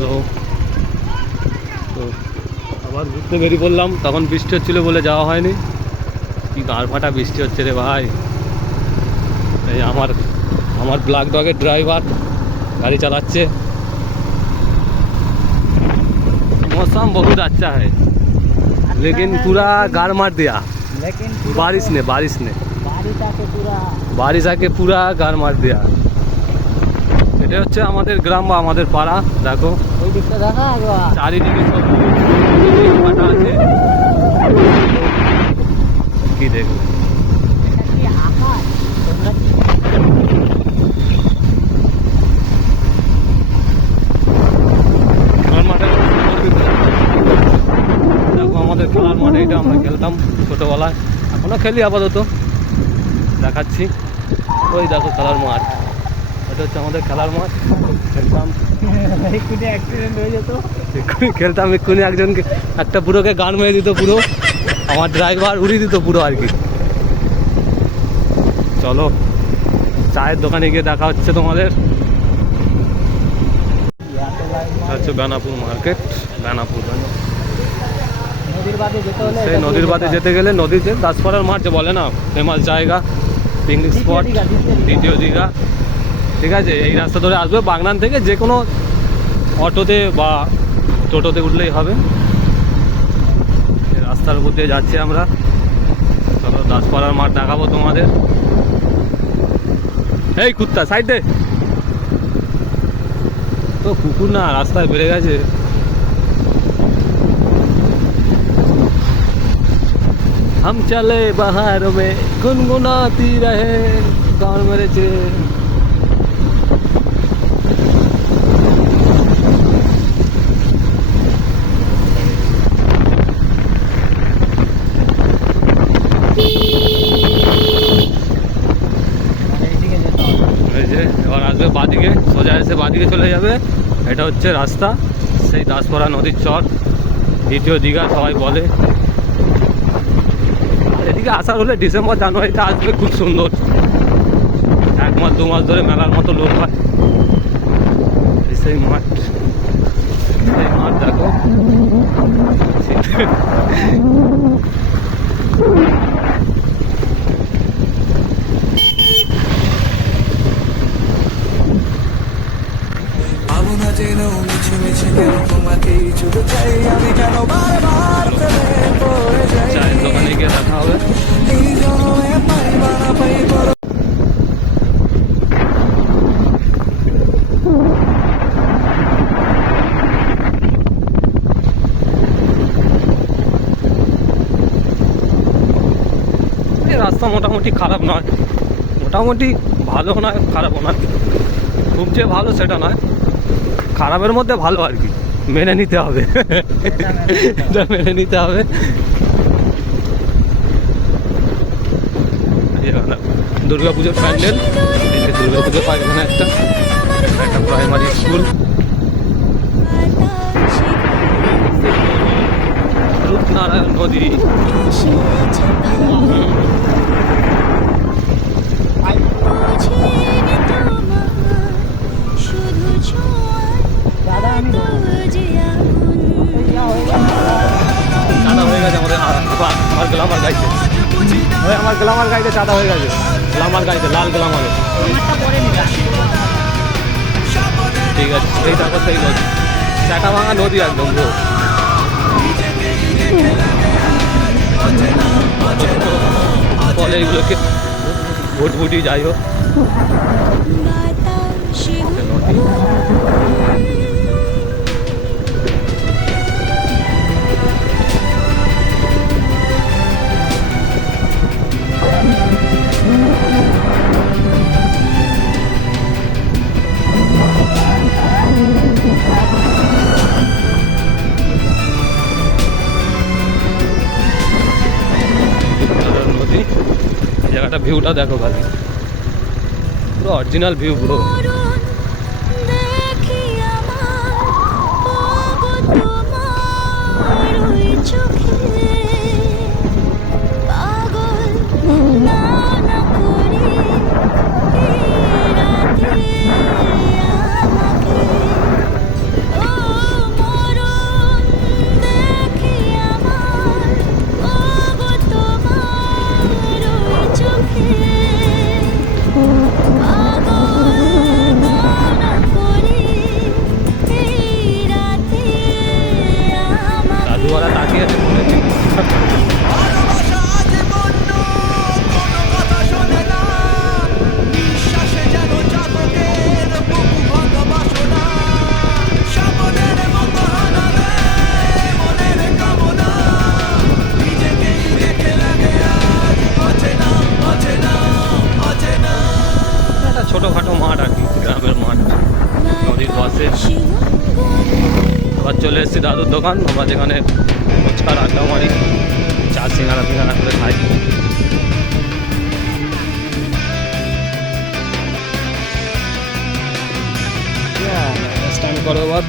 Hello. তো আবার ঘুরতে বেরিয়ে পড়লাম, তখন বৃষ্টি হচ্ছিলো বলে যাওয়া হয়নি। কি গাড় ফাটা বৃষ্টি হচ্ছে রে ভাই। এই আমার ব্ল্যাক ডগের ড্রাইভার গাড়ি চালাচ্ছে। मौसम बहुत अच्छा है लेकिन पूरा गार मार दिया। लेकिन बारिश ने बारिश आके पूरा गार मार दिया। এটা হচ্ছে আমাদের গ্রাম বা আমাদের পাড়া। দেখো ওই দিকটা দেখা চারিদিকে সব ফাটা আছে। কি দেখবে আমাদের খেলার মাঠে, এটা আমরা খেলতাম ছোটোবেলায়, এখনও খেলি আপাতত। দেখাচ্ছি, ওই দেখো খেলার মাঠ, এটা হচ্ছে আমাদের খেলার মাঠ। খেলতাম, অ্যাক্সিডেন্ট হয়ে যেত। খেলতাম এক্ষুনি একজনকে, একটা পুরোকে গান মেরে দিত পুরো, আমার ড্রাইভার উড়িয়ে দিত পুরো আর কি। চলো চায়ের দোকানে গিয়ে দেখা হচ্ছে তোমাদের। হচ্ছে বেনাপুর মার্কেট, বেনাপুর। সেই নদীর বাদে যেতে গেলে নদীতে দাসপাড়ার মাঠ যে বলে না, ফেমাস জায়গা, পিকনিক স্পট, দ্বিতীয় দীঘা। ঠিক আছে, এই রাস্তা ধরে আসবে বাগনান থেকে, যে কোনো অটোতে বা টোটোতে উঠলেই হবে। এই রাস্তার উপর দিয়ে যাচ্ছি আমরা। চলো দাসপাড়ার মাঠ দেখাবো তোমাদের। এই কুত্তা সাইড দে, তো কুকুর না রাস্তায় বেড়ে গেছে। हम चले बाहर में गुनगुनाती रहे, गान मेरेছে। এবার আসবে বাদিকে, সোজা এসে বাদিকে চলে যাবে। এটা হচ্ছে রাস্তা, সেই দাসপাড়া নদীর চর, দ্বিতীয় দীঘা সবাই বলে। এদিকে আসার হলে ডিসেম্বর জানুয়ারিতে আসবে, খুব সুন্দর। 1 মাস 2 মাস ধরে মেলার মতো লোক হয়। সেই মাঠ দেখো। চায়ের দোকানে গিয়ে দেখা হবে। রাস্তা মোটামুটি খারাপ নয়, মোটামুটি ভালো নয়, খারাপও নয়। খুব যে ভালো সেটা নয়, খারাপের মধ্যে ভালো আর কি, মেনে নিতে হবে। এটা মেনে নিতে হবে। দুর্গাপুজোর প্যান্ডেল, দুর্গাপুজোর পাঁচখানে একটা প্রাইমারি স্কুল। রূপনারায়ণ নদী, চাঁদা হয়ে গেছে আমাদের। আমার গ্লামার গাড়িতে, আমার গ্লামার গাড়িতে চাঁদা হয়ে গেছে। গ্লামার গাড়িতে, লাল গ্লামারে। ঠিক আছে, এই তারপর সেই নদী, চাটা ভাঙা নদী একদম। বলে এইগুলোকে ভুটভুটি, যাই হোক। নদী, জায়গাটা ভিউটা দেখো খালি, পুরো অরিজিনাল ভিউ পুরো। এবার চলে এসেছি দাদুর দোকান, আমরা যেখানে ফুচকার আড্ডা মারি, চা সিঙ্গারা ফিঙ্গারা করে খাই। স্টার্ট করো এবার।